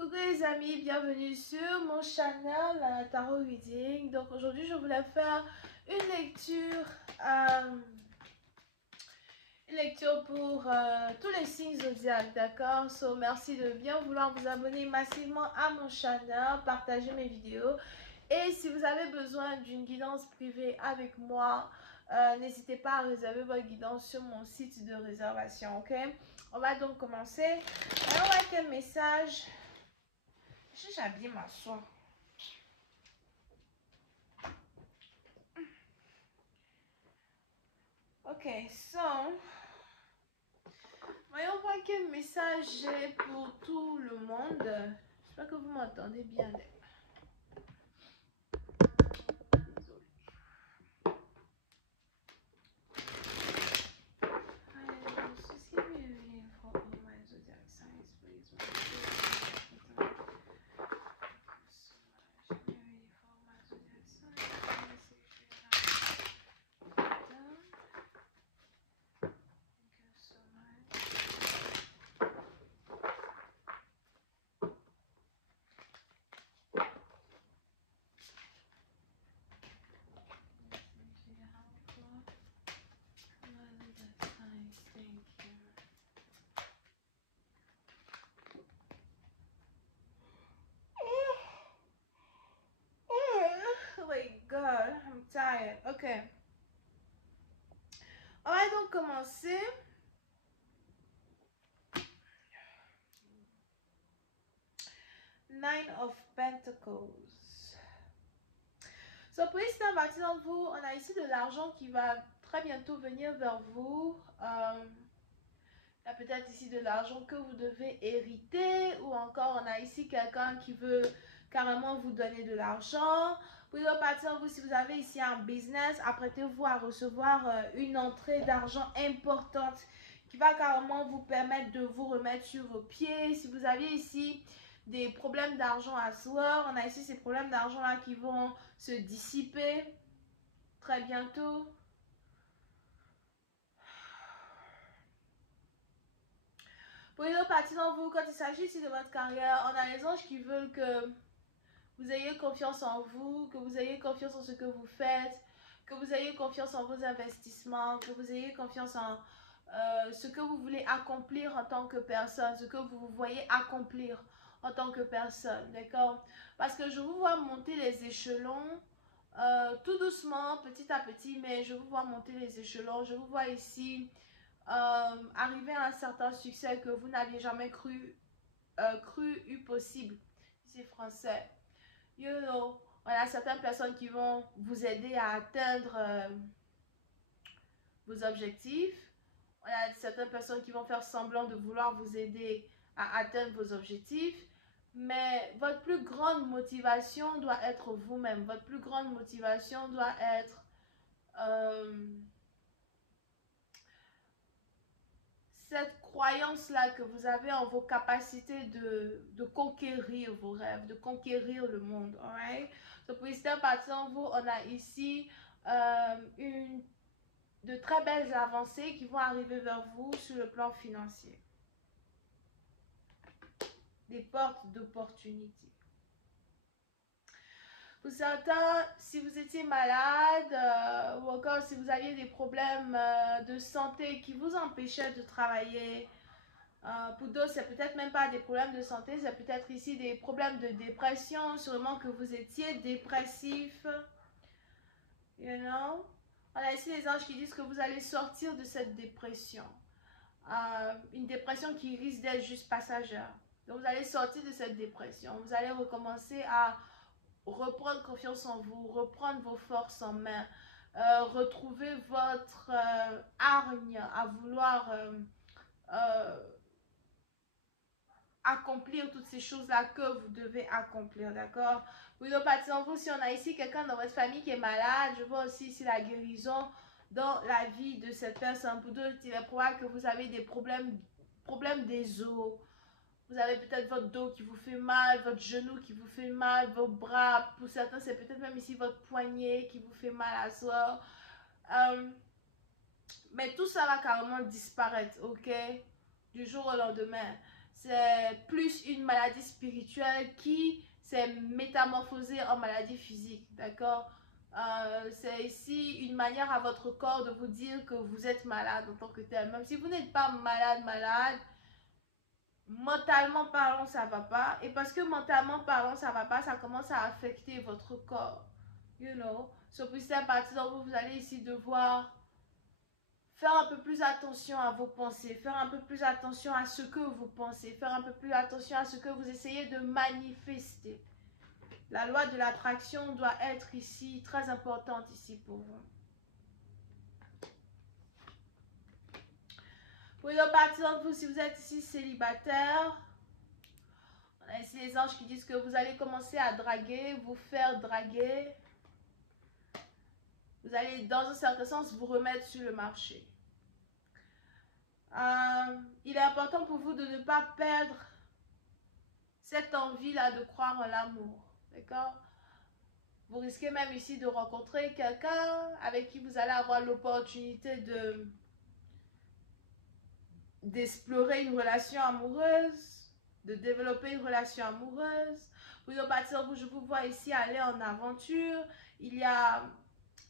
Coucou les amis, bienvenue sur mon channel Tarot Reading. Donc aujourd'hui je voulais faire une lecture pour tous les signes zodiaques, d'accord? So, merci de bien vouloir vous abonner massivement à mon channel, partager mes vidéos. Et si vous avez besoin d'une guidance privée avec moi, n'hésitez pas à réserver votre guidance sur mon site de réservation, ok? On va donc commencer. Alors, on va quel message? J'ai bien m'asseoir. Ok, so, voyons voir quel message j'ai pour tout le monde. J'espère que vous m'entendez bien. Oh my god, I'm tired. Ok. On va donc commencer. Nine of Pentacles. So, pour l'instant, partie d'entre vous, on a ici de l'argent qui va très bientôt venir vers vous. Il y a peut-être ici de l'argent que vous devez hériter, ou encore on a ici quelqu'un qui veut carrément vous donner de l'argent. Pour une autre partie d'entre vous, si vous avez ici un business, apprêtez-vous à recevoir une entrée d'argent importante qui va carrément vous permettre de vous remettre sur vos pieds. Si vous aviez ici des problèmes d'argent à soir, on a ici ces problèmes d'argent là qui vont se dissiper très bientôt. Pour une autre partie d'entre vous, quand il s'agit ici de votre carrière, on a les anges qui veulent que vous ayez confiance en vous, que vous ayez confiance en ce que vous faites, que vous ayez confiance en vos investissements, que vous ayez confiance en ce que vous voulez accomplir en tant que personne, ce que vous voyez accomplir en tant que personne, d'accord? Parce que je vous vois monter les échelons, tout doucement, petit à petit, mais je vous vois monter les échelons. Je vous vois ici arriver à un certain succès que vous n'aviez jamais cru eu possible. C'est français. You know, on a certaines personnes qui vont vous aider à atteindre vos objectifs. On a certaines personnes qui vont faire semblant de vouloir vous aider à atteindre vos objectifs. Mais votre plus grande motivation doit être vous-même. Votre plus grande motivation doit être cette croyance-là que vous avez en vos capacités de conquérir vos rêves, de conquérir le monde. Alright? So, pour certaines parties en vous, on a ici de très belles avancées qui vont arriver vers vous sur le plan financier. Des portes d'opportunité. Pour certains, si vous étiez malade ou encore si vous aviez des problèmes de santé qui vous empêchaient de travailler, pour d'autres, c'est peut-être même pas des problèmes de santé, c'est peut-être ici des problèmes de dépression, sûrement que vous étiez dépressif. You know? On a ici les anges qui disent que vous allez sortir de cette dépression. Une dépression qui risque d'être juste passagère. Donc vous allez sortir de cette dépression. Vous allez recommencer à reprendre confiance en vous, reprendre vos forces en main, retrouver votre hargne à vouloir accomplir toutes ces choses-là que vous devez accomplir, d'accord? Pour une autre partie d'entre vous, si on a ici quelqu'un dans votre famille qui est malade, je vois aussi ici la guérison dans la vie de cette personne. Pour d'autres, il est probable que vous avez des problèmes des os. Vous avez peut-être votre dos qui vous fait mal, votre genou qui vous fait mal, vos bras. Pour certains, c'est peut-être même ici votre poignet qui vous fait mal à soi. Mais tout ça va carrément disparaître, ok? Du jour au lendemain. c'est plus une maladie spirituelle qui s'est métamorphosée en maladie physique, d'accord? C'est ici une manière à votre corps de vous dire que vous êtes malade en tant que tel. Même si vous n'êtes pas malade, mentalement parlant, ça va pas. Et parce que mentalement parlant, ça va pas, ça commence à affecter votre corps. You know? So, puis à partir d'en vous, vous allez ici devoir faire un peu plus attention à vos pensées, faire un peu plus attention à ce que vous pensez, faire un peu plus attention à ce que vous essayez de manifester. La loi de l'attraction doit être ici, très importante ici pour vous. Pour une partie d'entre vous, si vous êtes ici célibataire, on a ici les anges qui disent que vous allez commencer à draguer, vous faire draguer. Vous allez, dans un certain sens, vous remettre sur le marché. Il est important pour vous de ne pas perdre cette envie-là de croire en l'amour. D'accord? Vous risquez même ici de rencontrer quelqu'un avec qui vous allez avoir l'opportunité d'explorer une relation amoureuse, de développer une relation amoureuse. Pour une partie d'entre vous, je vous vois ici aller en aventure. Il y a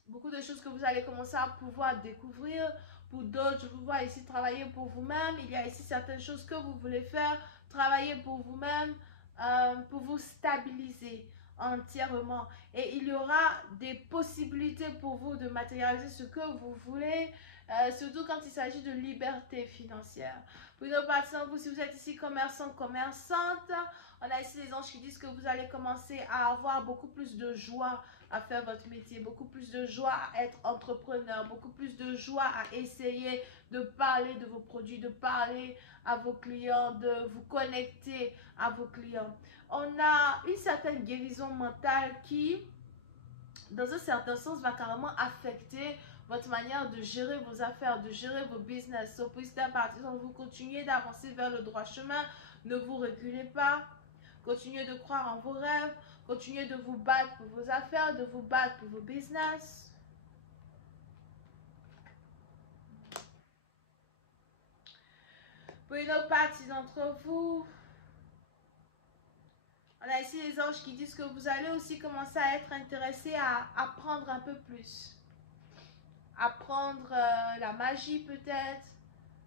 beaucoup de choses que vous allez commencer à pouvoir découvrir. Pour d'autres, je vous vois ici travailler pour vous-même. Il y a ici certaines choses que vous voulez faire, travailler pour vous-même, pour vous stabiliser entièrement. Et il y aura des possibilités pour vous de matérialiser ce que vous voulez, surtout quand il s'agit de liberté financière. Pour une partie d'entre vous, si vous êtes ici commerçant, commerçante, on a ici les anges qui disent que vous allez commencer à avoir beaucoup plus de joie à faire votre métier, beaucoup plus de joie à être entrepreneur, beaucoup plus de joie à essayer de parler de vos produits, de parler à vos clients, de vous connecter à vos clients. On a une certaine guérison mentale qui, dans un certain sens, va carrément affecter votre manière de gérer vos affaires, de gérer vos business. So, puis à partir de vous continuez d'avancer vers le droit chemin, ne vous reculez pas, continuez de croire en vos rêves, continuez de vous battre pour vos affaires, de vous battre pour vos business. Pour une autre partie d'entre vous, on a ici les anges qui disent que vous allez aussi commencer à être intéressé à apprendre un peu plus. Apprendre la magie peut-être,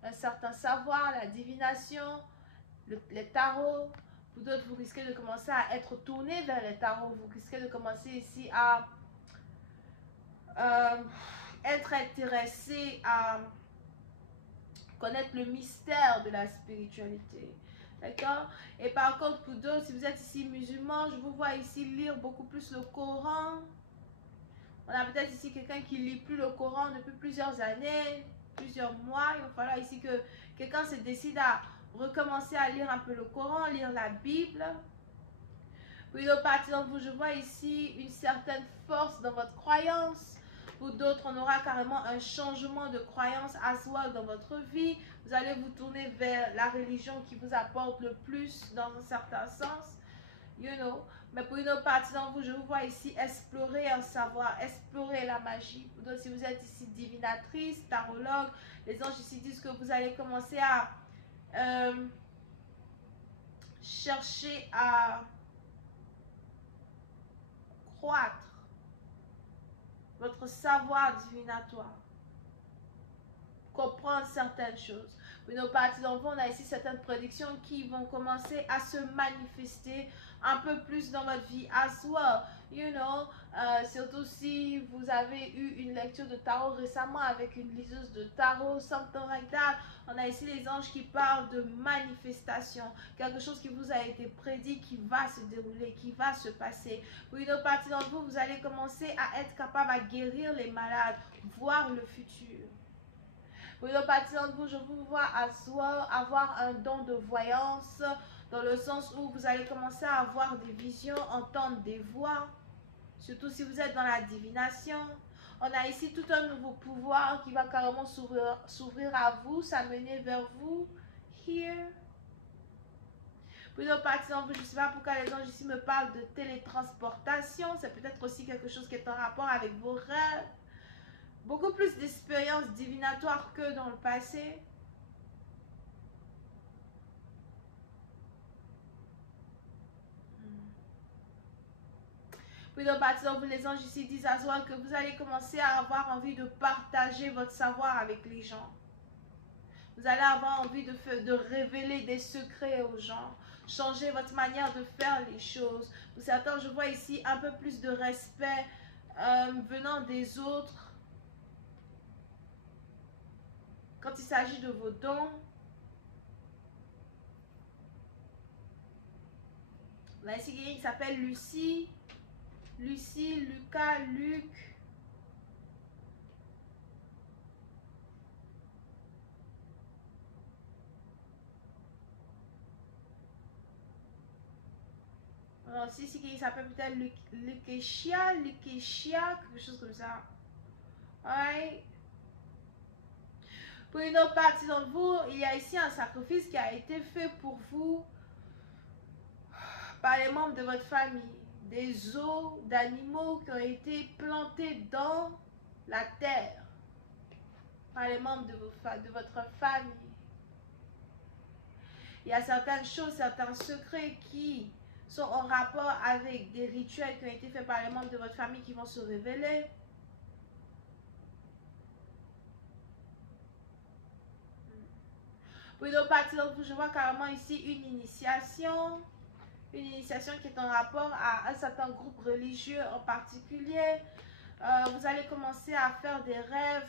un certain savoir, la divination, les tarots. Pour d'autres, vous risquez de commencer à être tourné vers les tarots. Vous risquez de commencer ici à être intéressé à connaître le mystère de la spiritualité. D'accord? Et par contre, pour d'autres, si vous êtes ici musulman, je vous vois ici lire beaucoup plus le Coran. On a peut-être ici quelqu'un qui lit plus le Coran depuis plusieurs années, plusieurs mois. Il va falloir ici que quelqu'un se décide à recommencer à lire un peu le Coran, lire la Bible. Pour une autre partie d'entre vous, je vois ici une certaine force dans votre croyance. Pour d'autres, on aura carrément un changement de croyance à soi dans votre vie. Vous allez vous tourner vers la religion qui vous apporte le plus dans un certain sens. You know. Mais pour une autre partie d'entre vous, je vous vois ici explorer un savoir, explorer la magie. Pour d'autres, si vous êtes ici divinatrice, tarologue, les anges ici disent que vous allez commencer à chercher à croître votre savoir divinatoire, comprendre certaines choses. Pour nos parties d'enfants, on a ici certaines prédictions qui vont commencer à se manifester un peu plus dans votre vie as well. You know, surtout si vous avez eu une lecture de tarot récemment avec une liseuse de tarot, something like that. On a ici les anges qui parlent de manifestation, quelque chose qui vous a été prédit, qui va se dérouler, qui va se passer. Pour une autre partie d'entre vous, vous allez commencer à être capable à guérir les malades, voir le futur. Pour une autre partie d'entre vous, je vous vois avoir un don de voyance, dans le sens où vous allez commencer à avoir des visions, entendre des voix, surtout si vous êtes dans la divination. On a ici tout un nouveau pouvoir qui va carrément s'ouvrir à vous, s'amener vers vous. Here. Pour une autre partie d'entre vous, je ne sais pas pourquoi les anges ici me parlent de télétransportation. C'est peut-être aussi quelque chose qui est en rapport avec vos rêves. Beaucoup plus d'expériences divinatoires que dans le passé. Puis de partir d'en vous, les anges ici disent à soi que vous allez commencer à avoir envie de partager votre savoir avec les gens. Vous allez avoir envie de révéler des secrets aux gens. Changer votre manière de faire les choses. Pour certains, je vois ici un peu plus de respect venant des autres. Quand il s'agit de vos dons. On a ici quelqu'un qui s'appelle Lucie. Lucie, Lucas, Luc. Alors, si c'est qui s'appelle peut-être Lucchia, quelque chose comme ça. Ouais. Pour une autre partie d'entre vous, il y a ici un sacrifice qui a été fait pour vous par les membres de votre famille. Des os d'animaux qui ont été plantés dans la terre par les membres de votre famille. Il y a certaines choses, certains secrets qui sont en rapport avec des rituels qui ont été faits par les membres de votre famille qui vont se révéler. Pour une autre partie d'entre vous, je vois carrément ici une initiation qui est en rapport à un certain groupe religieux en particulier. Vous allez commencer à faire des rêves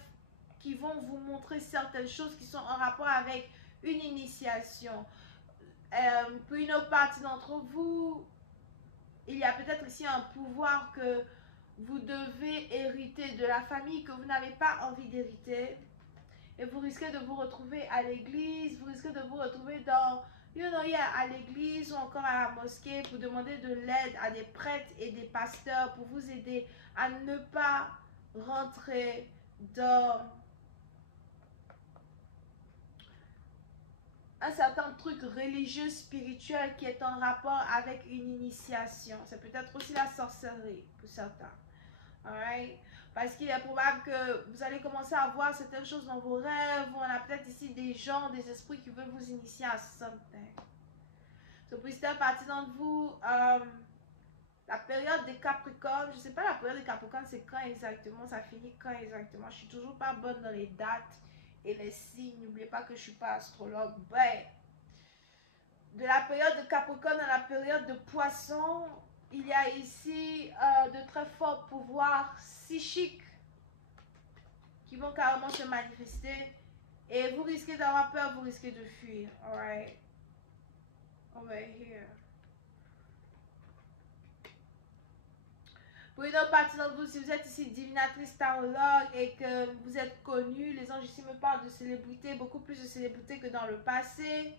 qui vont vous montrer certaines choses qui sont en rapport avec une initiation. Pour une autre partie d'entre vous, il y a peut-être ici un pouvoir que vous devez hériter de la famille que vous n'avez pas envie d'hériter. Et vous risquez de vous retrouver à l'église, vous risquez de vous retrouver dans, à l'église ou encore à la mosquée pour demander de l'aide à des prêtres et des pasteurs pour vous aider à ne pas rentrer dans un certain truc religieux, spirituel qui est en rapport avec une initiation. C'est peut-être aussi la sorcellerie pour certains. Alright? Parce qu'il est probable que vous allez commencer à voir certaines choses dans vos rêves. On a peut-être ici des gens, des esprits qui veulent vous initier à something. So, pour certaines partie d'entre vous, la période des Capricornes, je ne sais pas la période des Capricornes, c'est quand exactement, ça finit quand exactement. Je ne suis toujours pas bonne dans les dates et les signes. N'oubliez pas que je ne suis pas astrologue. Ben, de la période de Capricorne à la période de Poisson, il y a ici de très forts pouvoirs psychiques qui vont carrément se manifester. Et vous risquez d'avoir peur, vous risquez de fuir. Alright. Over here. Pour une autre partie d'entre vous, si vous êtes ici divinatrice tarologue et que vous êtes connu, les anges ici me parlent de célébrités, beaucoup plus de célébrités que dans le passé.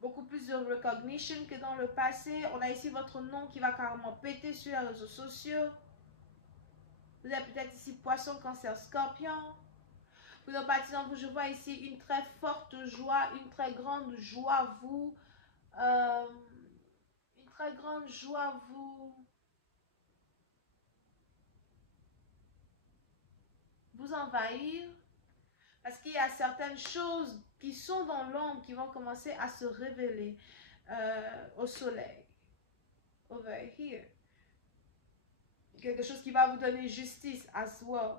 Beaucoup plus de recognition que dans le passé. On a ici votre nom qui va carrément péter sur les réseaux sociaux. Vous êtes peut-être ici poisson, cancer, scorpion. Pour nos partisans, je vois ici une très forte joie, une très grande joie vous. Une très grande joie vous envahir. Parce qu'il y a certaines choses qui sont dans l'ombre qui vont commencer à se révéler au soleil. Over here. Quelque chose qui va vous donner justice as well.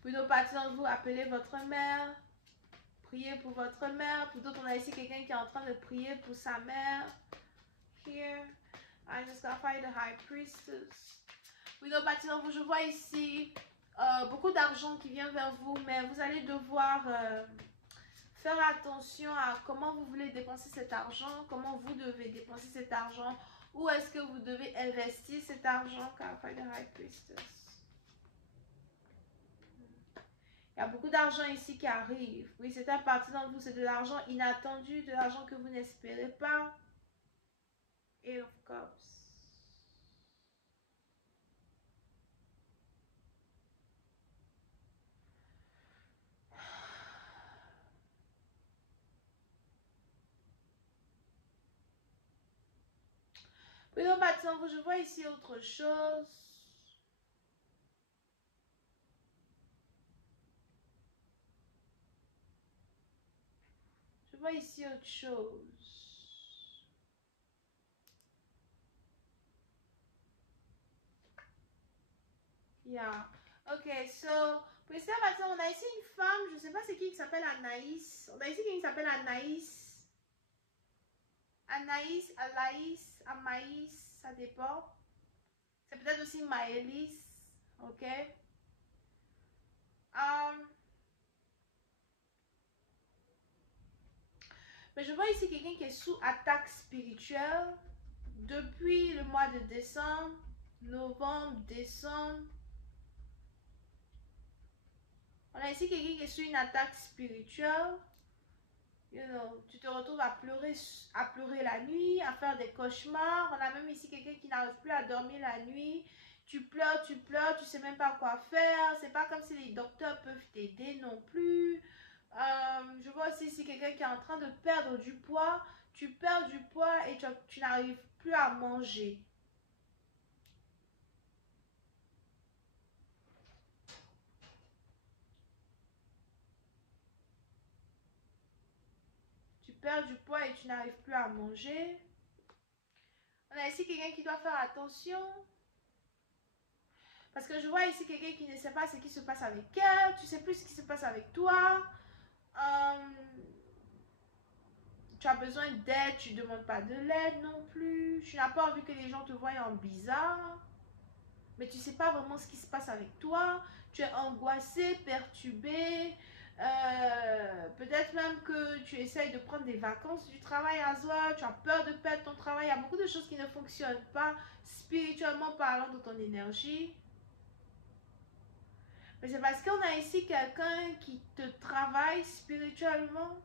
Pour une autre partie d'entre vous, appelez votre mère. Priez pour votre mère. Pour d'autres, on a ici quelqu'un qui est en train de prier pour sa mère. Here. I just got find the high priestess. Pour une autre partie d'entre vous, je vois ici beaucoup d'argent qui vient vers vous, mais vous allez devoir faire attention à comment vous voulez dépenser cet argent, comment vous devez dépenser cet argent, où est-ce que vous devez investir cet argent, car find the high priestess. Il y a beaucoup d'argent ici qui arrive. Oui, c'est un parti d'entre vous, c'est de l'argent inattendu, de l'argent que vous n'espérez pas. Et of course. Oui, non, je vois ici autre chose. Je vois ici autre chose. Yeah. Ok, so, pour ici, maintenant, on a ici une femme, je ne sais pas c'est qui s'appelle Anaïs. On a ici quelqu'un qui s'appelle Anaïs. Anaïs, Alaïs, Amaïs, ça dépend. C'est peut-être aussi Maëlys. Ok. Mais je vois ici quelqu'un qui est sous attaque spirituelle depuis le mois de décembre, novembre, décembre. On a ici quelqu'un qui est sous une attaque spirituelle. You know, tu te retrouves à pleurer la nuit, à faire des cauchemars. On a même ici quelqu'un qui n'arrive plus à dormir la nuit. Tu pleures, tu sais même pas quoi faire. C'est pas comme si les docteurs peuvent t'aider non plus. Je vois aussi ici quelqu'un qui est en train de perdre du poids. Tu perds du poids et tu n'arrives plus à manger. Tu perds du poids et tu n'arrives plus à manger. On a ici quelqu'un qui doit faire attention. Parce que je vois ici quelqu'un qui ne sait pas ce qui se passe avec elle. Tu ne sais plus ce qui se passe avec toi. Tu as besoin d'aide, tu ne demandes pas de l'aide non plus. Tu n'as pas envie que les gens te voient en bizarre. Mais tu ne sais pas vraiment ce qui se passe avec toi. Tu es angoissé, perturbé. Peut-être même que tu essayes de prendre des vacances du travail à soi. Tu as peur de perdre ton travail. Il y a beaucoup de choses qui ne fonctionnent pas spirituellement parlant de ton énergie. Mais c'est parce qu'on a ici quelqu'un qui te travaille spirituellement.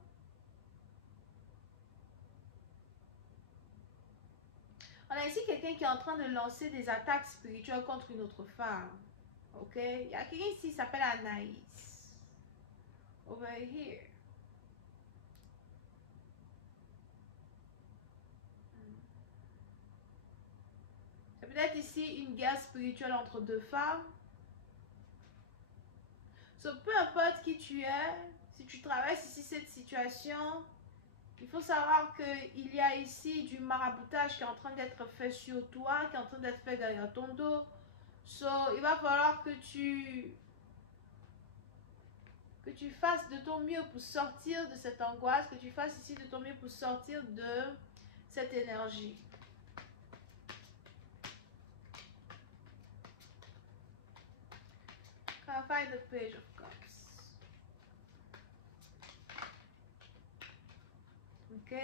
On a ici quelqu'un qui est en train de lancer des attaques spirituelles contre une autre femme. Ok? Il y a quelqu'un ici qui s'appelle Anaïs. Over here. C'est peut-être ici une guerre spirituelle entre deux femmes. So, peu importe qui tu es, si tu traverses ici cette situation, il faut savoir qu'il y a ici du maraboutage qui est en train d'être fait sur toi, qui est en train d'être fait derrière ton dos. So, il va falloir que tu fasses de ton mieux pour sortir de cette angoisse, que tu fasses ici de ton mieux pour sortir de cette énergie. Can I find the Page of Cups? Ok.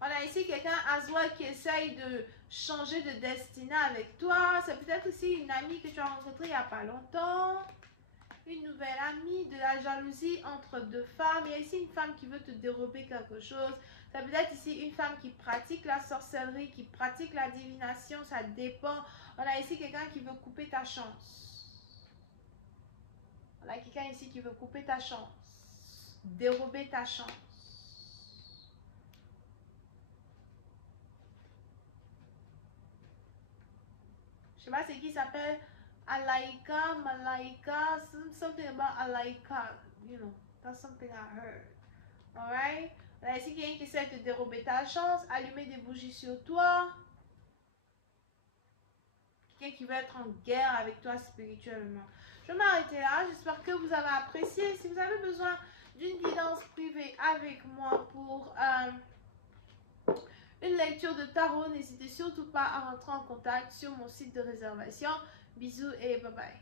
On a ici quelqu'un à soi qui essaye de changer de destinée avec toi. C'est peut-être aussi une amie que tu as rencontrée il n'y a pas longtemps. Une nouvelle amie, de la jalousie entre deux femmes. Il y a ici une femme qui veut te dérober quelque chose. Ça peut être ici une femme qui pratique la sorcellerie, qui pratique la divination, ça dépend. On a ici quelqu'un qui veut couper ta chance. On a quelqu'un ici qui veut couper ta chance, dérober ta chance. Je sais pas c'est qui s'appelle Alaika, Malaika, something about Alaika, you know, that's something I heard. Alright? On a ici quelqu'un qui essaie de dérober ta chance, allumer des bougies sur toi. Quelqu'un qui veut être en guerre avec toi spirituellement. Je vais m'arrêter là. J'espère que vous avez apprécié. Si vous avez besoin d'une guidance privée avec moi pour une lecture de tarot, n'hésitez surtout pas à rentrer en contact sur mon site de réservation. Bisous et bye bye.